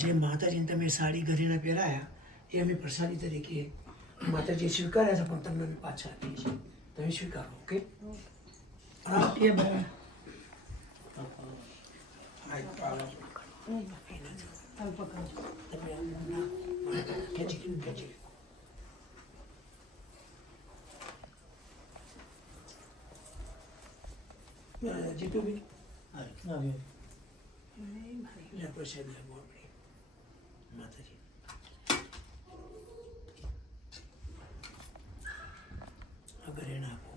જે માતાજીને તમે સાડી ઘરેણા પહેરાયા એ અમે પ્રસાદી તરીકે માતાજી સ્વીકાર્યા છે, પણ તમને અમે પાછા આપીએ છીએ, તમે સ્વીકારો. ઓકે? જીતુભાઈ પ્રસાદ લાવો આપણે માતાજી. ઘરેણા આપો.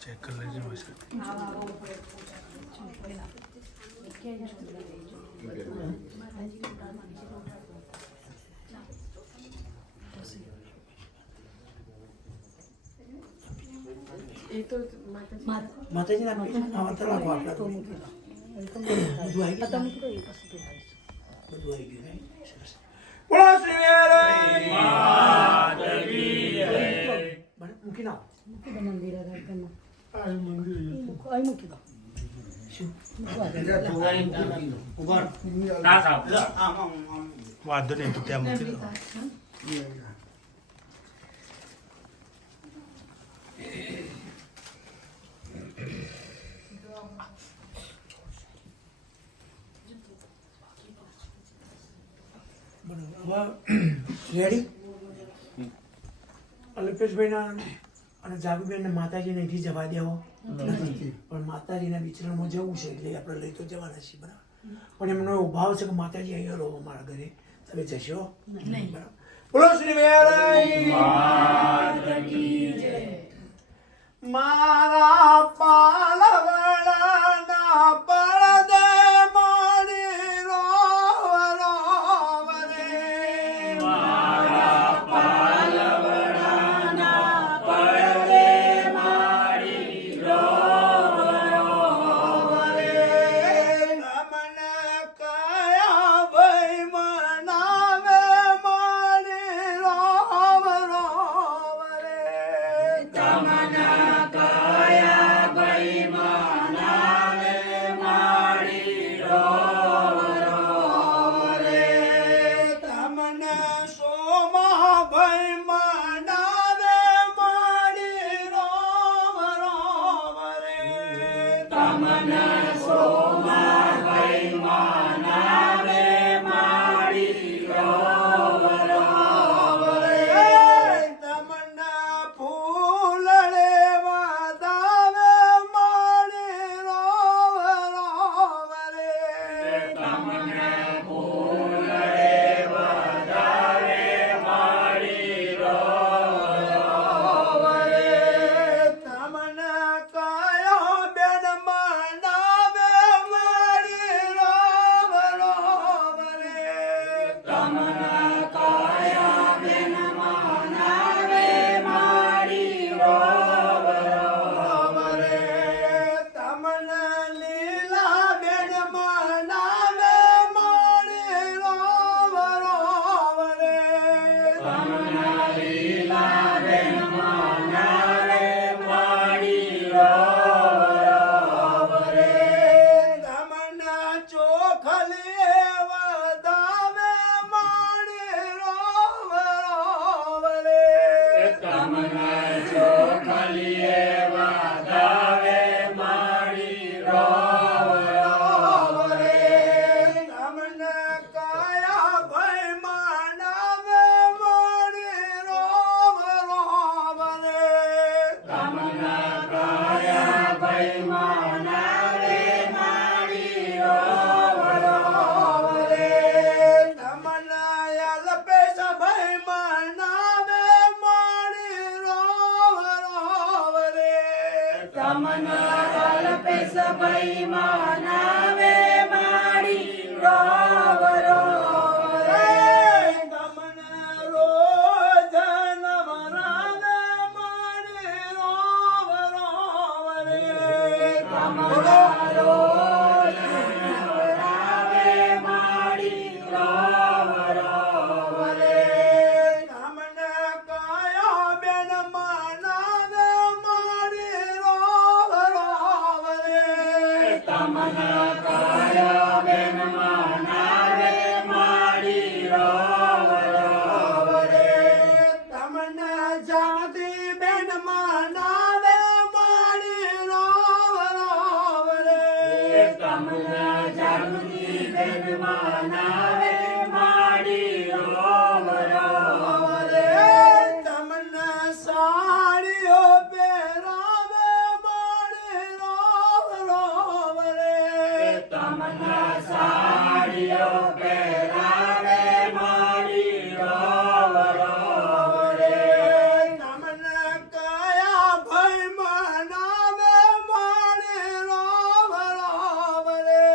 ચેક કરી લેજો. માતાજી ના આવા તળાવ આપણા તો બધું આવી ગયું. બધું આવી ગયું. સરસ. બોલો શ્રી વેરાઈ માતાજી જય. મૂકી નાખો. મંદિર મૂકી દો. વાંધો નહીં, તો ત્યાં મૂકી દો. રેડી? અલ્પેશભાઈના અને જાગુબેન માતાજીને અહીંથી જવા દેવો નથી, પણ માતાજીના વિચરણમાં જવું છે એટલે આપણે લઈ તો જવાના છીએ, બરાબર? પણ એમનો ભાવ છે કે માતાજી અહીંયા રહો અમારા ઘરે, તમે જશો બરાબર? બોલો શ્રી વેરાઈ માતાજી જય. મારા પાલવડાના પડદે મારી રોવ રોવ રે. મારા પાલવડાના પડદે મારી રોવ રોવ રે. તમને કયા ભાઈ મનાવે મારી રોવ રોવ રે. તમને સભઈ મનાવે મારી રોવ રોવ રે. તમને રોજ નવરાવે મારી રોવ રોવ રે. તમને રોજ નવરાવે મારી રોવ રોવ રે. તમને કયા બેન મનાવે મારી તમને કયા બેન મનાવે માડી રોવ રોવ રે તમને જાગતી બેન મનાવે માડી રોવ રોવ રે તમને જાગતી બેન મનાવે માડી રોવ રોવ રે તમને સાડીઓ પહેરાવે માડી રોવ રોવ રે તમને સાડીઓ પહેરાવે માડી રોવ રોવ રે તમને કયા ભાઈ મનાવે માડી રોવ રોવ રે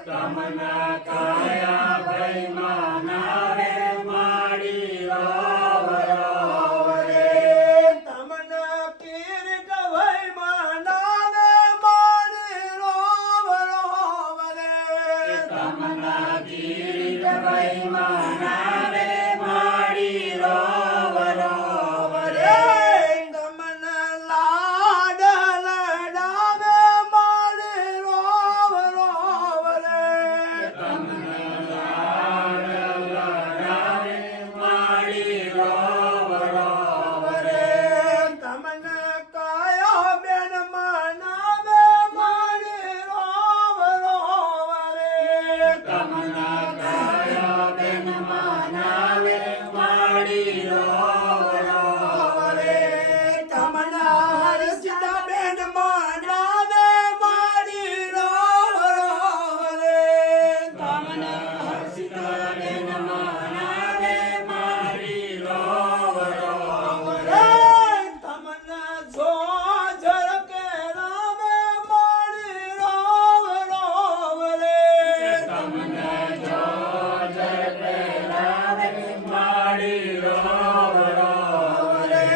તમને કયા ભાઈ મનાવે માડી રોવ રોવ રે તમને કિરીટ ભાઈ મનાવે માડી રોવ રોવ રે તમને કિરીટ ભાઈ મનાવે માડી રોવ રોવ રે તમને લાડ લડાવે માડી રોવ રોવ રે તમને લાડ લડાવે માડી રોવ રોવ રે તમને કયો બેન મનાવે માડી રોવ રોવ રે તમને કયો બેન મનાવે માડી રોવ રોવ રે તમને હર્ષિતા બેન મનાવે માડી રોવ રોવ રે તમને હર્ષિતા બેન મનાવે માડી રોવ રોવ રે તમને જો ઝળકે રામે માડી રોવ રોવ રે તમને જો ઝળકે રામે માડી રોવ રોવ રે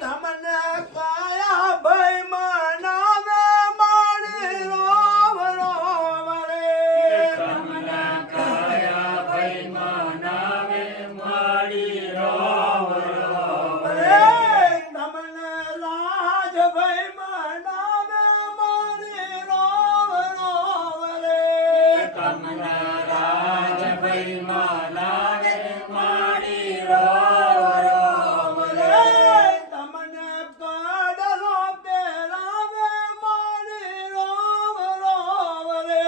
તમને કયા ભાઈ મનાવે માડી રોવ રોવ રે તમને કયા ભાઈ મનાવે માડી રોવ રોવ રે તમને રાજભાઈ મનાવે માડી રોવ રોવ રે તમને રાજભાઈ મનાવે માડી રોવ રોવ રે તમને કડલો પહેરાવે માડી રોવ રોવ રે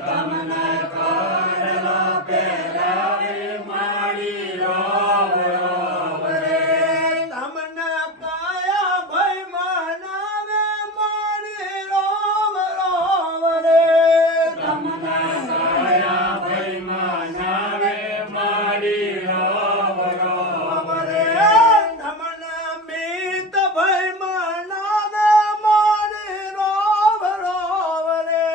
તમને કડલો પહેરાવે માડી રોવ રોવ રે તમને કયા ભાઈ મનાવે માડી રોવ રોવ રે તમને કયા ભાઈ મનાવે માડી રોવ રોવ રે તમને મિત ભાઈ મનાવે માડી રોવ રોવ રે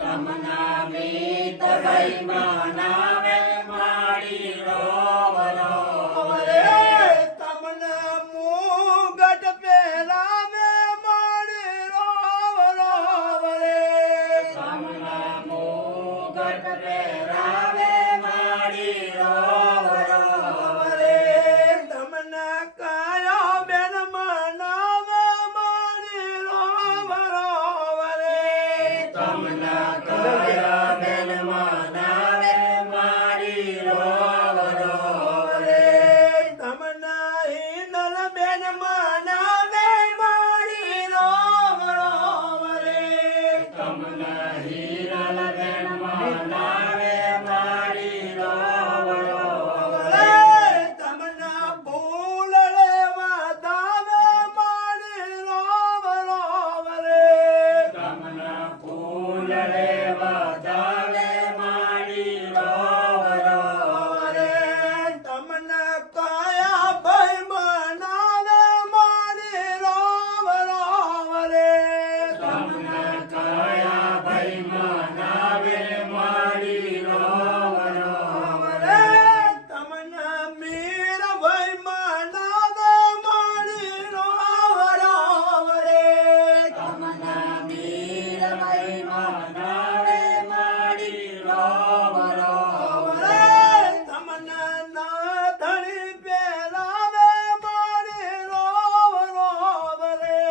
તમને મિત ભાઈ મનાવે માડી રોવ રોવ રે તમને મુગટ પહેરાવે માડી રોવ રોવ રે તમને મુગટ પહેરાવે માડી રોવ રોવ રે તમને કયા બેન મનાવે માડી રોવ રોવ રે તમને કયા બેન મનાવે માડી રોવ રોવ રે તમને હિંદલ બેન મનાવે માડી રોવ રોવ રે તમને હિંદલ બેન મનાવે માડી રોવ રોવ રે તમને ભૂલ રે વધાવે માડી રોવ રોવ રે તમને ભૂલ રે વધાવે માડી રોવ રોવ રે તમને કયા ભાઈ મનાવે માડી રોવ રોવ રે તમને કયા ભાઈ મનાવે માડી રોવ રોવ રે તમને મીર ભાઈ મનાવે માડી રોવ રોવ રે તમને મીર ભાઈ મનાવે માડી રોવ રોવ રે તમને નાથણી પહેરાવે માડી રોવ રોવ રે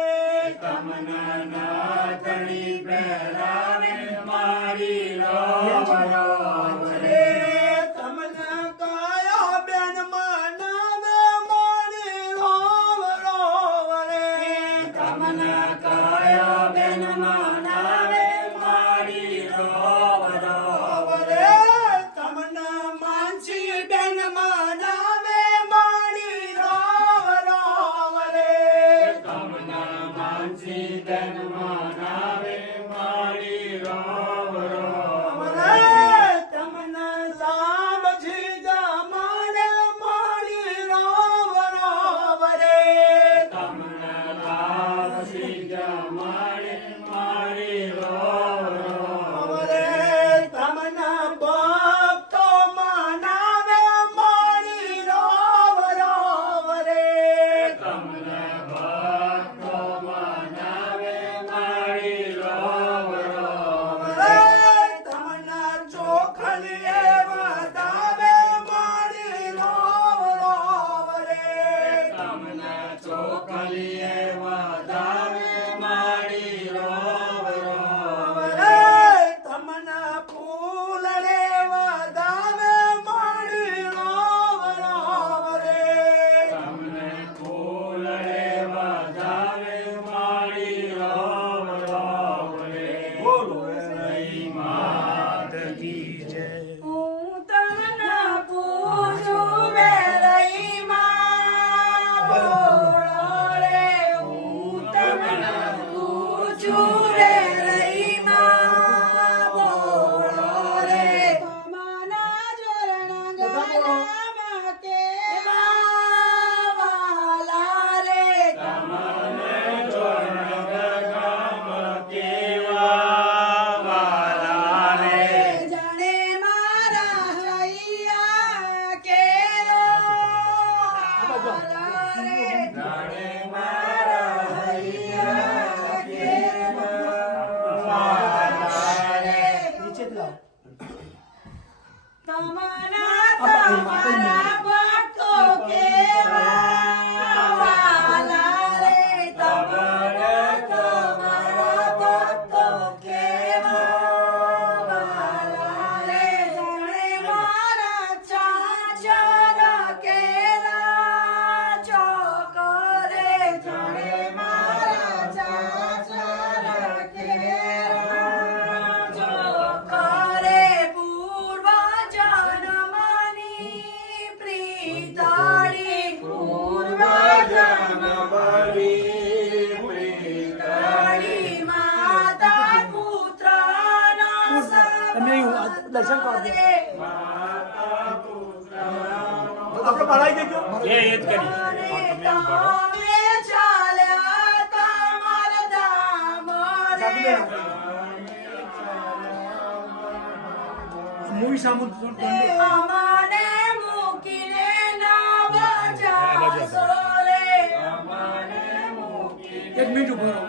તમને નાથણી પહેરાવે મનાવે મારી રોવરો રે તમને માનસી બેન મનાવે મારી રોવરો રે તમને માનસી બેન મનાવે મારી રોવરો રે તમને સામજી જમાડે મારી રોવરો રે તમને સામજી જમાડે મારી રોવરો રે તમને ભક્તો મનાવે મારી રોવરો રે તમને ભક્તો મનાવે મારી રોવરો રે તમને ચોખલીએ વધાવે મારી રોવરો રે તમને ચોખલીએ વધાવે મારી રોવરો રે તમને ફૂલ રે વધાવે મારી રોવરો રે તમને ફૂલ રે વધાવે મારી રોવરો રે બોલો રે માત કી જય હું તમને પૂછું વેરઈ માં બોલો રે હું તમને પૂછું વેરઈ માં બોલો રે તમારા જોરણ ગાનામાં કેવા વાલા રે તમને જોરણ ગામ કેવા વાલા રે જાણે મારા હૈયા કેરો વાલા રે જાણે મારા હૈયા કેવા વાલા રે નીચે જ લાવો તમારા ભક્તો કેવા વાલા રે તમારા ભક્તો કેવા વાલા રે જાણે મારા ચાચા કેરા ચોકરે જાણે મારા ચાચા કેરા ચોકરે પૂર્વ જન્મની પ્રીતાળી પૂર્વ જન્મની પ્રીતાળી માતા પુત્રના તમે અહીં દર્શન કરો. માતા આપણે ભરાઈ દેજો એ જ કરી તમે ચાલ્યા તમારા ધામ રે મૂવી સામુ અમને મૂકીને ના જાશો રે એક મિનિટ ઉભો રહો.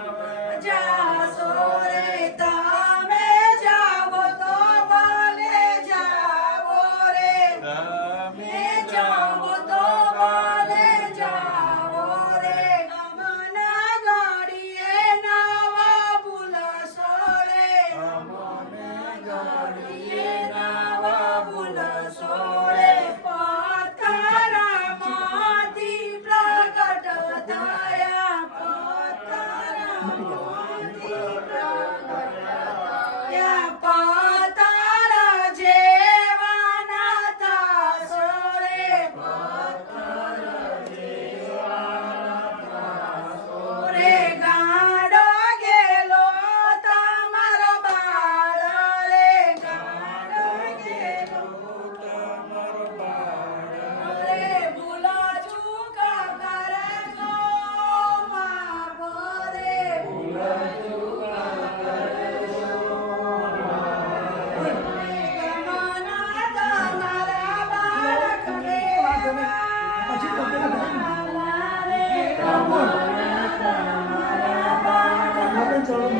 જાશો રે તમે જાવો તો ભલે જાવો રે તમે જાવો તો ભલે જાવો રે અમના ગાડીએ નાવા ભૂલશો રે ગાડીએ નાવા ભૂલશો રે પથ્થરમાંથી પ્રગટ થયા પથ્થરમાંથી પ્રગટ થયા પથ્થર જેવાના થશો રે પથ્થર રે ગાડો ગેલો તમારો બાળ રે ગાડો ગેલો તમારો બાળ રે ભૂલો ચૂક કરે ગો માફ રે ભૂલો ચૂક કરે ગો તમારા બાળક રે પછી તો પેલા રે આપણે ચાલો ને.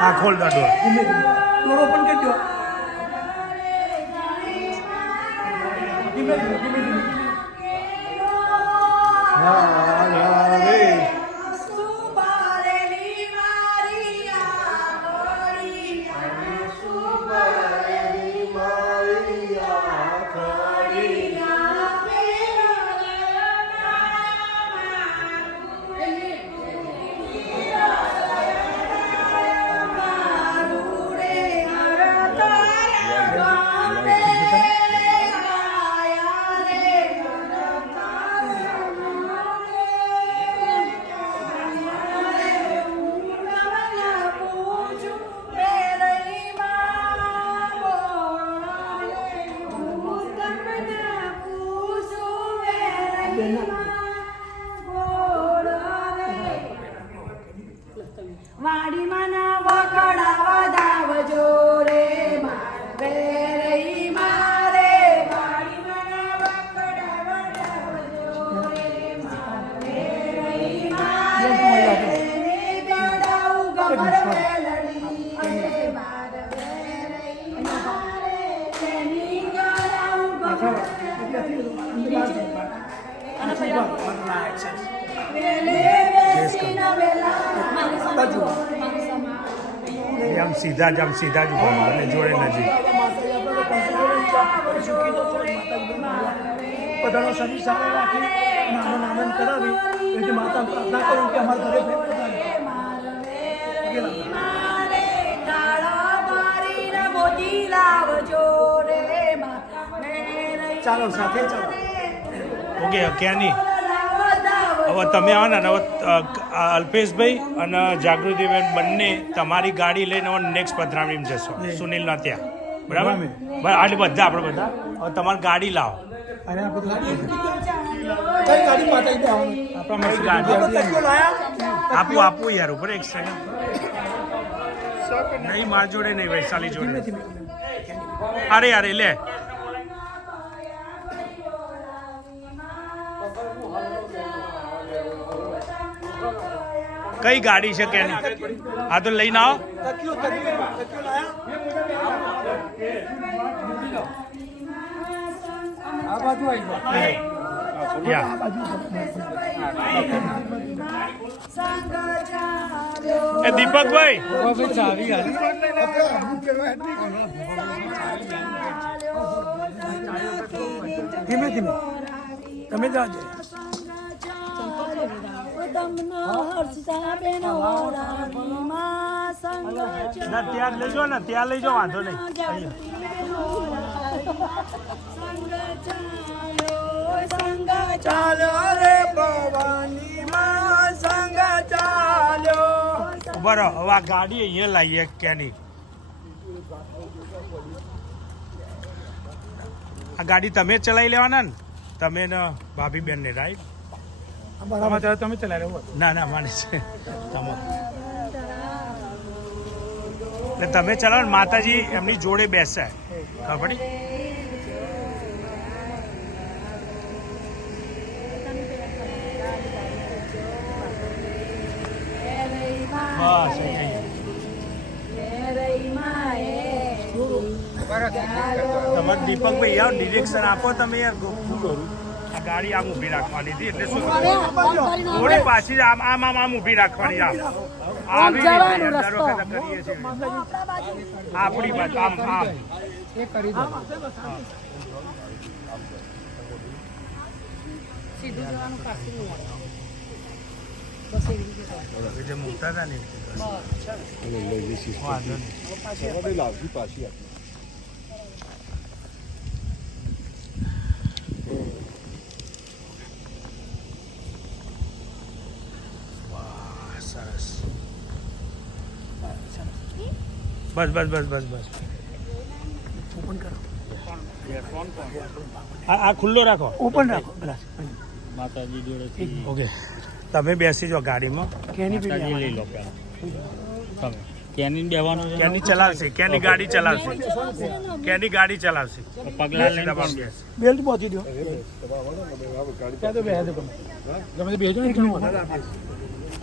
હા ખોલ દાડો ધીમે ધીમે ડોર ઓપન કરી દો. ધીમે ધીમે ધીમે ધીમે સુબારેલી મારી આંગળી સુબારેલી મારી આંગળી વાડીમાં ના વખડા વધાવજો રે મારા વેરઈ મારે વાડીમાં ના વખડા વધાવજો રે મારા વેરઈ મારે ને ગડાઉ ગમર મેલડી રે મારા વેરઈ મારે તેની ગડાઉ ગમર વેલે બેસીના વેલા આમ સીધા જ ઉભા અને જોડે નજીક બધાનો શરીર સારો રાખી આનંદ કરાવી એટલે માતા પ્રાર્થના કરું કે અમારા ઘરે પ્રેમ ચાલો સાથે ચાલો. ઓકે ક્યાંની હવે તમે આવો ને હવે અલ્પેશભાઈ અને જાગૃતિબેન બંને તમારી ગાડી લઈને હવે નેક્સ્ટ પધરામણીમાં જશો સુનિલના ત્યાં બરાબર એટલે બધા આપણે બધા હવે તમારી ગાડી લાવો અને આ બધું કઈ ગાડી માતાજી આવવાનું આપણા મસ્ત ગાડી કચરો લાયા આપું યાર ઉપર એક સેકન્ડ નહીં માર જોડે નહીં વૈશાલી જોડે અરે લે કઈ ગાડી છે કેની આ તો લઈને આવો તકિયો લાયા આ બાજુ આવી યા એ દીપકભાઈ ધીમે ધીમે તમે જાજો ના ત્યાં લઈ ને ત્યાં લઈ જાઓ વાંધો નહીં ચાલો રે ભવાની માં સંગ ચાલો બરો હવે આ ગાડી અહીંયા લાવીએ ક્યાંની આ ગાડી તમે જ ચલાવી લેવાના ને તમે ને ભાભી બેન ને રાઈટ તમે ચલાવી રહ્યો ના માને છે તમે એટલે તમે ચલાવો ને માતાજી એમની જોડે બેસે ખબર પડી બસ તમારે દીપકભાઈ આવો ડિરેક્શન આપો તમે યાર આ ગાડી આમ ઊભી રાખવાની હતી એટલે શું થોડી પાછી આમ ઊભી રાખવાની આવી દર વખત કરીએ છીએ આપણી બાજુ આમ જે મૂકતા હતા ને વાંધો નહીં સરસ બસ ઓપન કરો આ ખુલ્લો રાખો ઓપન રાખો માતાજી જોડે ઓકે તમે બેસી જાઓ ગાડીમાં કેની લઈ લો પેલા તમે કેની બેવાનો છે કેની ચલાવશે કેની ગાડી ચલાવશે કેની ગાડી ચલાવશે પગલા લઈને બેસ બેલ્ટ પહોંચી દો ત્યાં તો બેસે તમે બેજો ને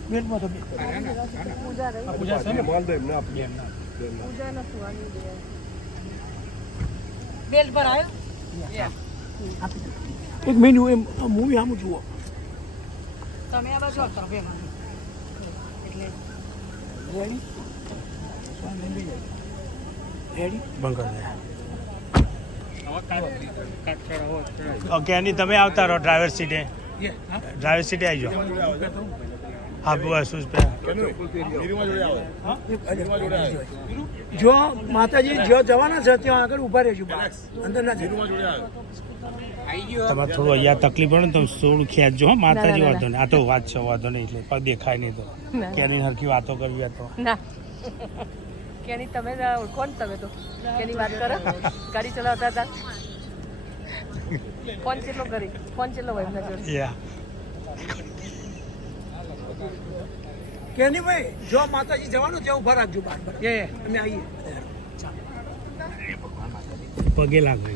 બેલ્ટ માં તો પૂજા છે ને બોલ દે એમને આપી પૂજા ન સુવાની દે બેલ્ટ પર આવ્યો એક મેનુ એમ મૂવી આમ જુઓ તમે આ બાજુ આવતા બે એટલે રેડી રેડી બંધ ઓકે એની તમે આવતા રહો ડ્રાઈવર સીટે આવી જાઓ હા બસ જો માતાજી જ્યાં જવાના છે ત્યાં આગળ ઉભા રહેજો અંદર ના જજો તમારે થોડું અહીંયા તકલીફ પડે ને તમે થોડું ખેંચજો હો માતાજી વાંધો નહીં આ તો વાત છે વાંધો નહીં એટલે પણ દેખાય નહીં તો ક્યાંની હરખી વાતો કરવી તો ના કેની તમે ઓળખો ને તમે તો કેની વાત કરો ગાડી ચલાવતા હતા ફોન ચેટલો કરી ફોન ચેટલો હોય એમના જોડે યા કે નહીં ભાઈ જો માતાજી જવાનું છે ઉભા રાખજો બાર અમે આવીએ પગે લાગે